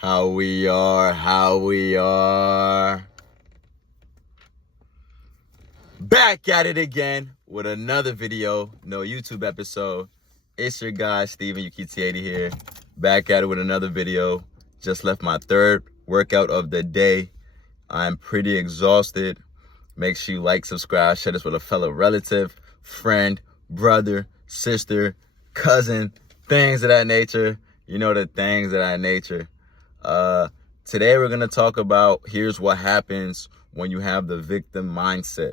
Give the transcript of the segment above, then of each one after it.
How we are. Back at it again with another video, no YouTube episode. It's your guy, Steven UKT80 here. Back at it with another video. Just left my third workout of the day. I'm pretty exhausted. Make sure you like, subscribe, share this with a fellow relative, friend, brother, sister, cousin, things of that nature. You know, the things of that nature. Today we're going to talk about here's what happens when you have the victim mindset.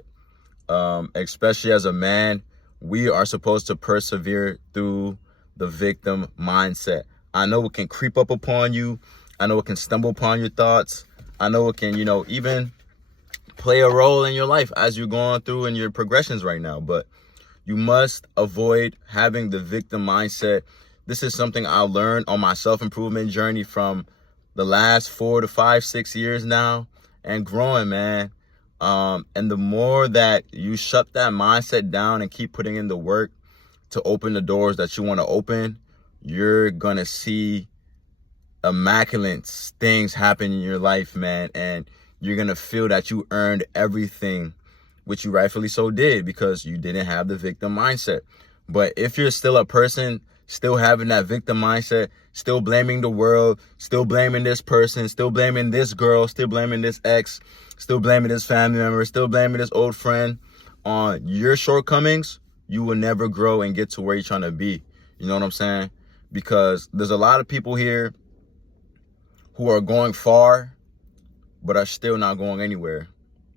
Especially as a man, we are supposed to persevere through the victim mindset. I know it can creep up upon you. I know it can stumble upon your thoughts. I know it can, even play a role in your life as you're going through in your progressions right now. But you must avoid having the victim mindset. This is something I learned on my self-improvement journey from the last 4 to 5, 6 years now, and growing, man. And the more that you shut that mindset down and keep putting in the work to open the doors that you want to open, you're gonna see immaculate things happen in your life, man. And you're gonna feel that you earned everything, which you rightfully so did, because you didn't have the victim mindset. But if you're still a person still having that victim mindset, still blaming the world, still blaming this person, still blaming this girl, still blaming this ex, still blaming this family member, still blaming this old friend on your shortcomings, you will never grow and get to where you're trying to be. You know what I'm saying? Because there's a lot of people here who are going far, but are still not going anywhere.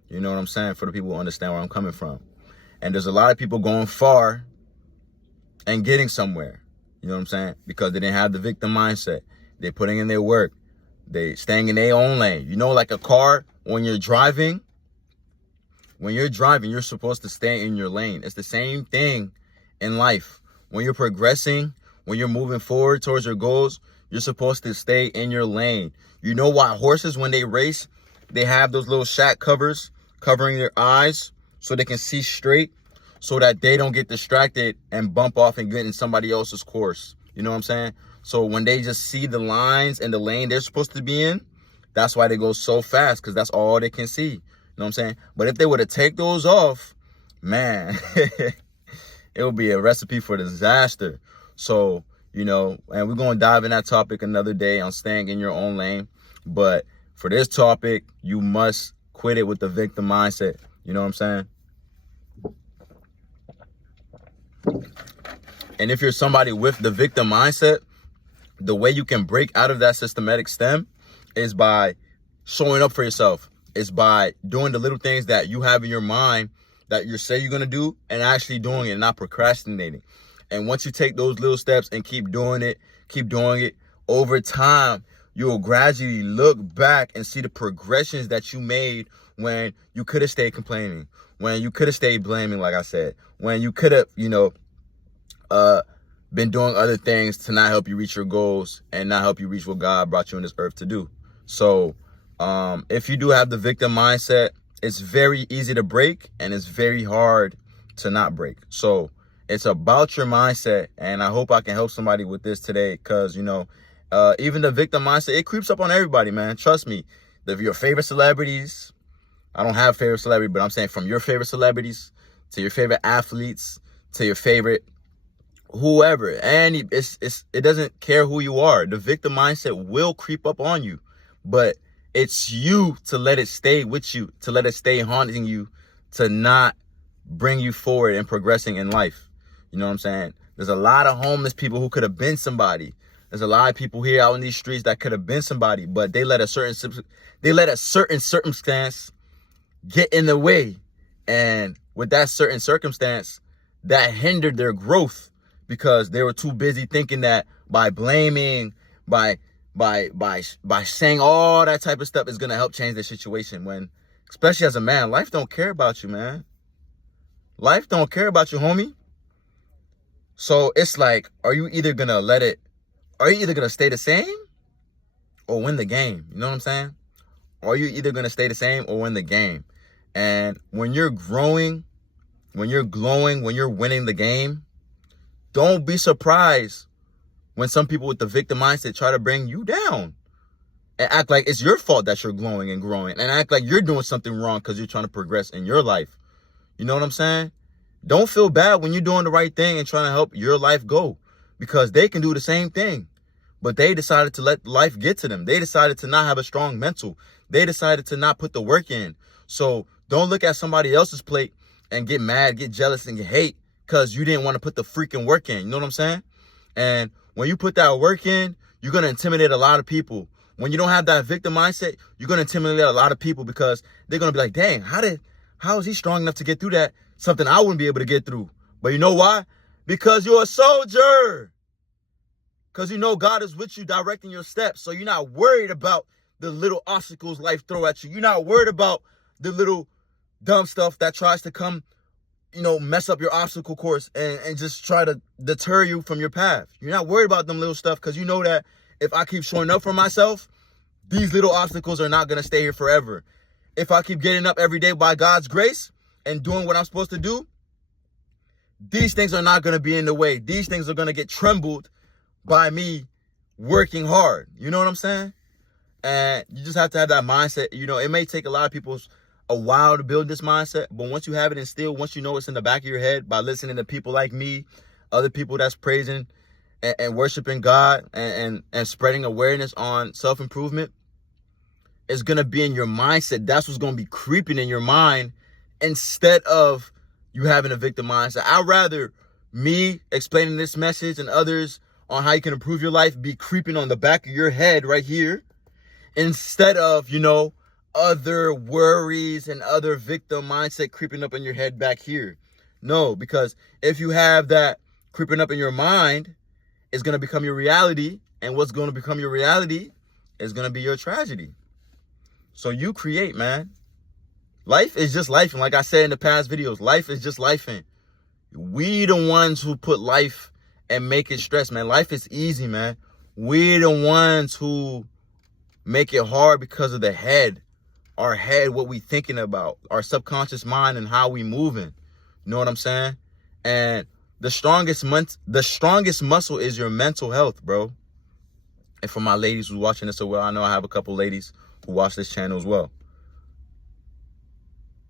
You know what I'm saying? For the people who understand where I'm coming from. And there's a lot of people going far and getting somewhere. You know what I'm saying? Because they didn't have the victim mindset. They're putting in their work. They staying in their own lane. You know, like a car, when you're driving, you're supposed to stay in your lane. It's the same thing in life. When you're progressing, when you're moving forward towards your goals, you're supposed to stay in your lane. You know why horses, when they race, they have those little shack covers covering their eyes so they can see straight, so that they don't get distracted and bump off and get in somebody else's course. You know what I'm saying? So when they just see the lines and the lane they're supposed to be in, that's why they go so fast, because that's all they can see. You know what I'm saying? But if they were to take those off, man, it would be a recipe for disaster. So, and we're going to dive in that topic another day on staying in your own lane. But for this topic, you must quit it with the victim mindset. You know what I'm saying? And if you're somebody with the victim mindset, the way you can break out of that systematic stem is by showing up for yourself. It's by doing the little things that you have in your mind that you say you're going to do, and actually doing it and not procrastinating. And once you take those little steps and keep doing it, over time, you will gradually look back and see the progressions that you made when you could have stayed complaining, when you could have stayed blaming, like I said, when you could have, been doing other things to not help you reach your goals and not help you reach what God brought you on this earth to do. So if you do have the victim mindset, it's very easy to break and it's very hard to not break. So it's about your mindset, and I hope I can help somebody with this today, because, even the victim mindset, it creeps up on everybody, man. Trust me. Your favorite celebrities, I don't have favorite celebrity, but I'm saying from your favorite celebrities to your favorite athletes to your favorite whoever, and it doesn't care who you are. The victim mindset will creep up on you, but it's you to let it stay with you, to let it stay haunting you, to not bring you forward and progressing in life. You know what I'm saying? There's a lot of homeless people who could have been somebody. There's a lot of people here out in these streets that could have been somebody, but they let a certain circumstance get in the way, and with that certain circumstance, that hindered their growth, because they were too busy thinking that by blaming, by saying all that type of stuff is gonna help change the situation. When, especially as a man, life don't care about you, man. Life don't care about you, homie. So it's like, are you either gonna stay the same or win the game? You know what I'm saying? Are you either gonna stay the same or win the game? And when you're growing, when you're glowing, when you're winning the game, don't be surprised when some people with the victim mindset try to bring you down. and act like it's your fault that you're glowing and growing, and act like you're doing something wrong because you're trying to progress in your life. You know what I'm saying? Don't feel bad when you're doing the right thing and trying to help your life go, because they can do the same thing, but they decided to let life get to them. They decided to not have a strong mental. They decided to not put the work in. So don't look at somebody else's plate and get mad, get jealous, and get hate because you didn't want to put the freaking work in. You know what I'm saying? And when you put that work in, you're going to intimidate a lot of people. When you don't have that victim mindset, you're going to intimidate a lot of people because they're going to be like, dang, how is he strong enough to get through that? Something I wouldn't be able to get through. But you know why? Because you're a soldier. Because you know God is with you directing your steps. So you're not worried about the little obstacles life throw at you. You're not worried about the little dumb stuff that tries to come, mess up your obstacle course and just try to deter you from your path. You're not worried about them little stuff because you know that if I keep showing up for myself, these little obstacles are not going to stay here forever. If I keep getting up every day by God's grace and doing what I'm supposed to do, these things are not going to be in the way. These things are going to get trembled by me working hard. You know what I'm saying? And you just have to have that mindset. It may take a lot of people a while to build this mindset, but once you have it instilled, once you know it's in the back of your head by listening to people like me, other people that's praising and worshiping God and spreading awareness on self-improvement, it's going to be in your mindset. That's what's going to be creeping in your mind instead of you having a victim mindset. I'd rather me explaining this message and others on how you can improve your life be creeping on the back of your head right here instead of, other worries and other victim mindset creeping up in your head back here. No, because if you have that creeping up in your mind, it's going to become your reality. And what's going to become your reality is going to be your tragedy. So you create, man. Life is just life. And like I said in the past videos, life is just life. And we the ones who put life and make it stress, man. Life is easy, man. We the ones who make it hard because of the head. Our head, what we thinking about, our subconscious mind and how we moving. You know what I'm saying? And the strongest muscle is your mental health, bro. And for my ladies who's watching this as well, I know I have a couple ladies who watch this channel as well.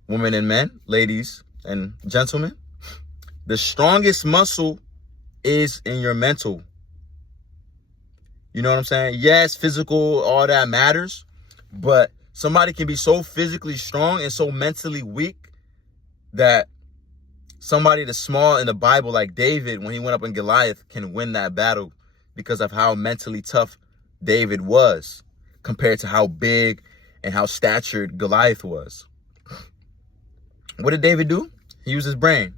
Women and men, ladies and gentlemen, the strongest muscle is in your mental. You know what I'm saying? Yes, physical, all that matters, but somebody can be so physically strong and so mentally weak that somebody that's small in the Bible, like David, when he went up in Goliath, can win that battle because of how mentally tough David was compared to how big and how statured Goliath was. What did David do? He used his brain.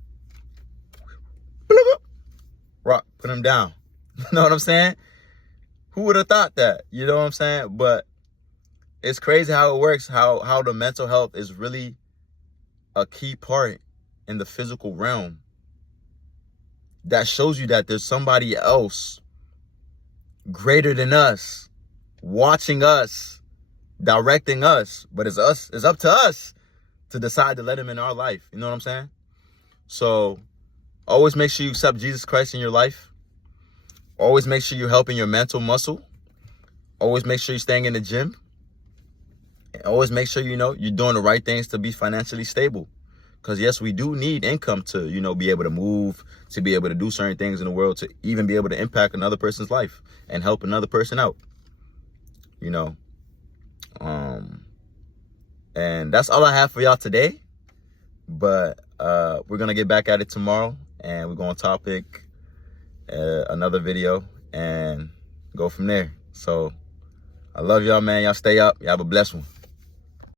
Rock, put him down. You know what I'm saying? Who would have thought that? You know what I'm saying? But it's crazy how it works, how the mental health is really a key part in the physical realm. That shows you that there's somebody else greater than us, watching us, directing us. But it's up to us to decide to let him in our life. You know what I'm saying? So always make sure you accept Jesus Christ in your life. Always make sure you're helping your mental muscle. Always make sure you're staying in the gym. And always make sure, you're doing the right things to be financially stable. Because, yes, we do need income to, be able to move, to be able to do certain things in the world, to even be able to impact another person's life and help another person out. And that's all I have for y'all today. But we're going to get back at it tomorrow. And we're going to topic another video and go from there. So I love y'all, man. Y'all stay up. Y'all have a blessed one.